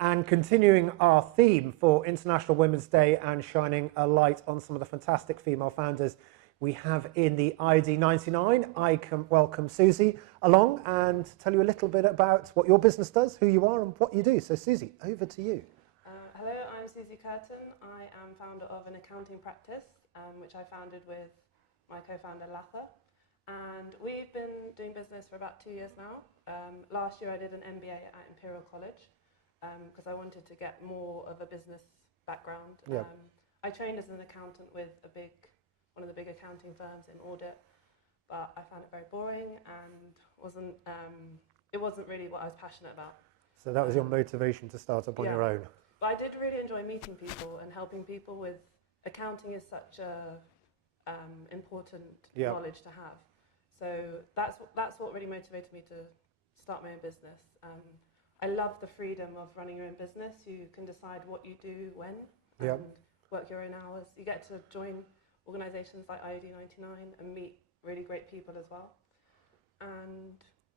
And continuing our theme for International Women's Day and shining a light on some of the fantastic female founders we have in the IoD99, I can welcome Suzy along and tell you a little bit about what your business does, who you are and what you do. So Suzy, over to you. Hello, I'm Suzy Kerton. I am founder of an accounting practice, which I founded with my co-founder Latha. And we've been doing business for about 2 years now. Last year I did an MBA at Imperial College because I wanted to get more of a business background. Yeah. I trained as an accountant with one of the big accounting firms in audit, but I found it very boring and it wasn't really what I was passionate about. So that was your motivation to start up on your own? But I did really enjoy meeting people and helping people with accounting is such a important knowledge to have. So that's what really motivated me to start my own business. I love the freedom of running your own business. You can decide what you do when and work your own hours. You get to join organisations like IoD99 and meet really great people as well. And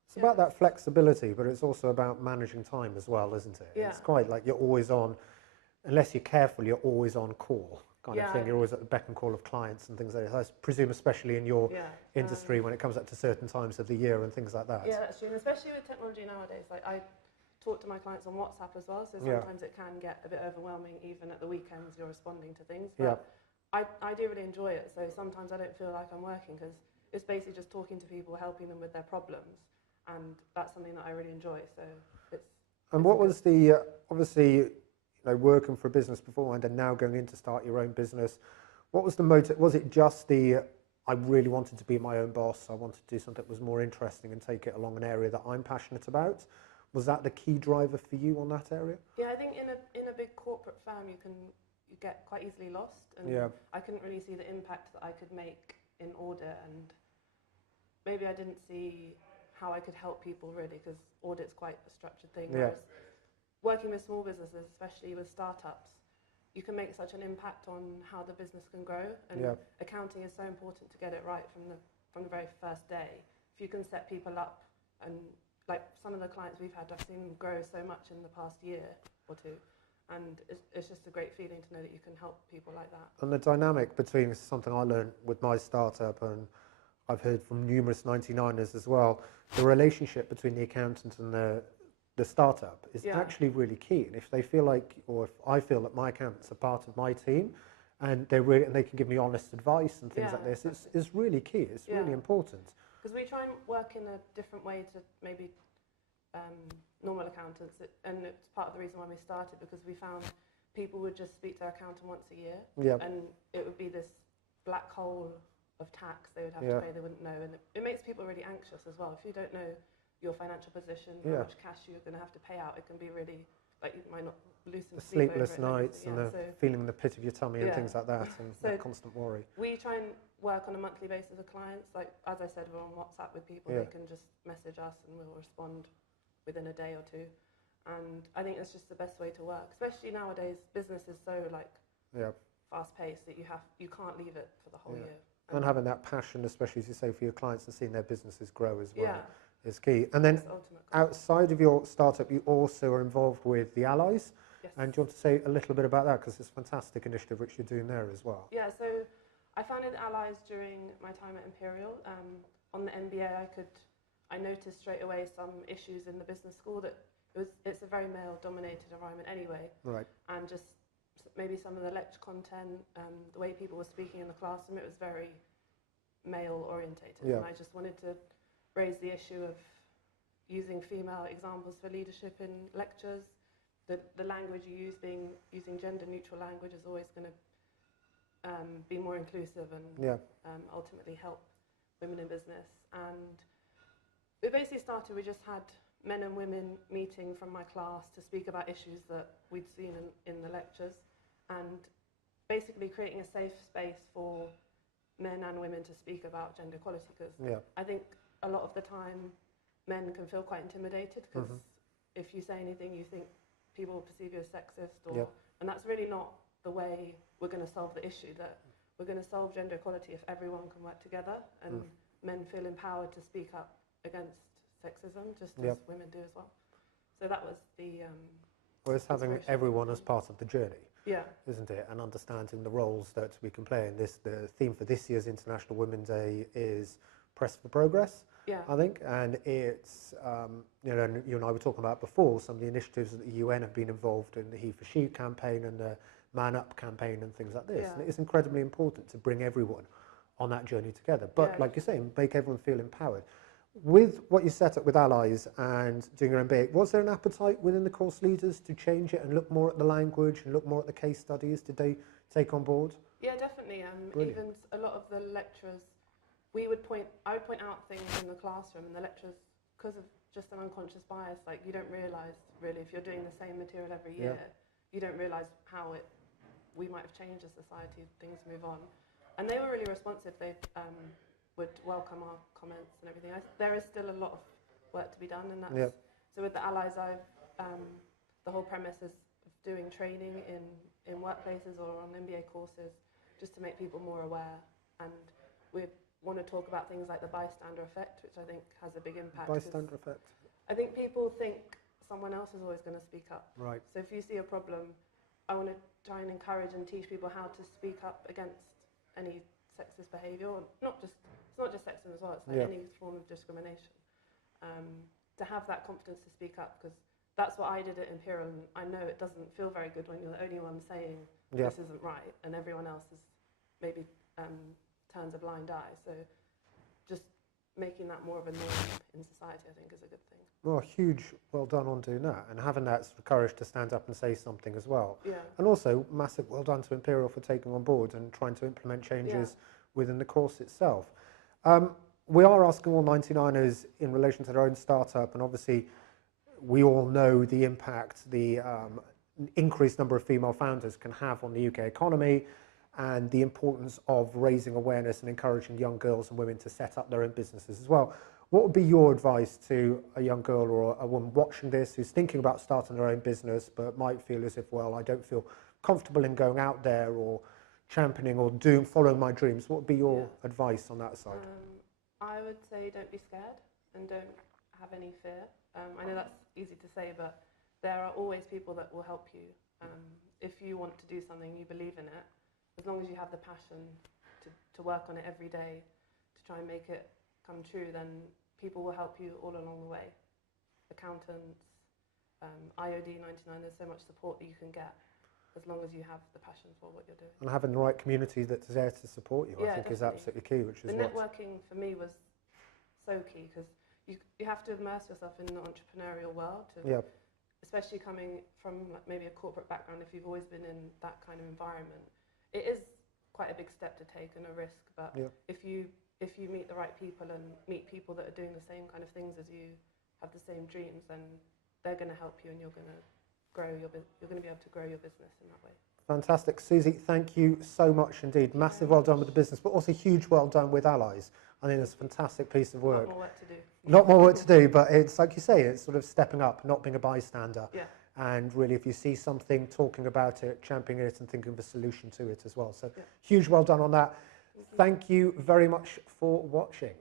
it's about that flexibility, but it's also about managing time as well, isn't it? Yeah. It's quite like you're always on, unless you're careful, you're always on call kind of thing. You're always at the beck and call of clients and things like that. I presume especially in your industry when it comes up to certain times of the year and things like that. Yeah, that's true. And especially with technology nowadays, like I talk to my clients on WhatsApp as well, so sometimes it can get a bit overwhelming even at the weekends you're responding to things. But I do really enjoy it, so sometimes I don't feel like I'm working because it's basically just talking to people, helping them with their problems, and that's something that I really enjoy. So it's. And what was the obviously, working for a business beforehand and now going in to start your own business? What was the motive? Was it just I really wanted to be my own boss? I wanted to do something that was more interesting and take it along an area that I'm passionate about. Was that the key driver for you on that area? Yeah, I think in a big corporate firm you get quite easily lost, and I couldn't really see the impact that I could make in audit, and maybe I didn't see how I could help people really, because audit's quite a structured thing. Whereas working with small businesses, especially with startups, you can make such an impact on how the business can grow, and accounting is so important to get it right from the very first day. If you can set people up, and like some of the clients we've had, I've seen them grow so much in the past year or two, and it's just a great feeling to know that you can help people like that. And the dynamic between something I learned with my startup, and I've heard from numerous 99ers as well, the relationship between the accountant and the startup is actually really key. And if they feel like, or if I feel that my accountants are part of my team and they can give me honest advice and things like this, it's really key. It's really important. Because we try and work in a different way to maybe normal accountants, and it's part of the reason why we started, because we found people would just speak to their accountant once a year, and it would be this black hole of tax they would have to pay, they wouldn't know, and it makes people really anxious as well. If you don't know your financial position, how much cash you're going to have to pay out, it can be really, like, you might not loosen sleep sleepless nights and the feeling in the pit of your tummy and things like that, and that constant worry. We try and work on a monthly basis with clients. Like, as I said, we're on WhatsApp with people. They can just message us and we'll respond within a day or two. And I think it's just the best way to work, especially nowadays. Business is so fast paced that you can't leave it for the whole year. And having that passion, especially as you say, for your clients, and seeing their businesses grow as well is key. And then outside of your startup, you also are involved with the Allies. Yes. And do you want to say a little bit about that? Because it's a fantastic initiative which you're doing there as well. Yeah, so I founded Allies during my time at Imperial. On the MBA, I noticed straight away some issues in the business school that it's a very male-dominated environment anyway. Right. And just maybe some of the lecture content, the way people were speaking in the classroom, it was very male-orientated. And I just wanted to raise the issue of using female examples for leadership in lectures. The language you use, using gender-neutral language, is always going to be more inclusive and ultimately help women in business. And it basically started, we just had men and women meeting from my class to speak about issues that we'd seen in the lectures, and basically creating a safe space for men and women to speak about gender equality, because I think a lot of the time men can feel quite intimidated, because if you say anything you think people will perceive you as sexist, and that's really not the way we're going to solve the issue. That we're going to solve gender equality if everyone can work together and men feel empowered to speak up against sexism, just as women do as well. So that was the Well, it's having everyone as part of the journey, yeah, isn't it? And understanding the roles that we can play. And the theme for this year's International Women's Day is Press for Progress, yeah, I think. And it's, you know, and you and I were talking about before, some of the initiatives that the UN have been involved in, the He for She campaign and the Man Up campaign and things like this. yeah. And it is incredibly important to bring everyone on that journey together. But like you're saying, make everyone feel empowered. With what you set up with Allies and doing your MBA, was there an appetite within the course leaders to change it and look more at the language and look more at the case studies? Did they take on board? Yeah, definitely. Even a lot of the lecturers, I would point out things in the classroom, and the lecturers, because of just an unconscious bias, like you don't realise really if you're doing the same material every year, you don't realise how we might have changed as society, things move on. And they were really responsive. They would welcome our comments and everything. There is still a lot of work to be done, and that's so with the Allies. The whole premise is doing training in workplaces or on MBA courses, just to make people more aware. And we want to talk about things like the bystander effect, which I think has a big impact. Bystander effect. I think people think someone else is always going to speak up. Right. So if you see a problem, I want to try and encourage and teach people how to speak up against any sexist behaviour. It's not just sexism as well, it's like any form of discrimination. To have that confidence to speak up, because that's what I did at Imperial, and I know it doesn't feel very good when you're the only one saying this isn't right, and everyone else is maybe turns a blind eye. So just making that more of a norm in society, I think, is a good thing. Well, huge well done on doing that, and having that sort of courage to stand up and say something as well. Yeah. And also, massive well done to Imperial for taking on board and trying to implement changes within the course itself. We are asking all 99ers in relation to their own startup, and obviously we all know the impact the increased number of female founders can have on the UK economy, and the importance of raising awareness and encouraging young girls and women to set up their own businesses as well. What would be your advice to a young girl or a woman watching this who's thinking about starting their own business but might feel as if, well, I don't feel comfortable in going out there or championing or following my dreams? What would be your advice on that side? I would say don't be scared and don't have any fear. I know that's easy to say, but there are always people that will help you. If you want to do something, you believe in it, as long as you have the passion to work on it every day, to try and make it come true, then people will help you all along the way. Accountants, IoD99, there's so much support that you can get as long as you have the passion for what you're doing. And having the right community that's there to support you, I think, is absolutely key. Which is the networking for me was so key, because you have to immerse yourself in the entrepreneurial world, especially coming from maybe a corporate background. If you've always been in that kind of environment, it is quite a big step to take and a risk. But if you meet the right people and meet people that are doing the same kind of things as you, have the same dreams, then they're going to help you, and you're going to be able to grow your business in that way. Fantastic. Suzy, thank you so much indeed. Massive well done with the business, but also huge well done with Allies. I think it's a fantastic piece of work. Not more work to do. Not more work to do, but it's like you say, it's sort of stepping up, not being a bystander. Yeah. And really, if you see something, talking about it, championing it and thinking of a solution to it as well. So huge well done on that. Thank you very much for watching.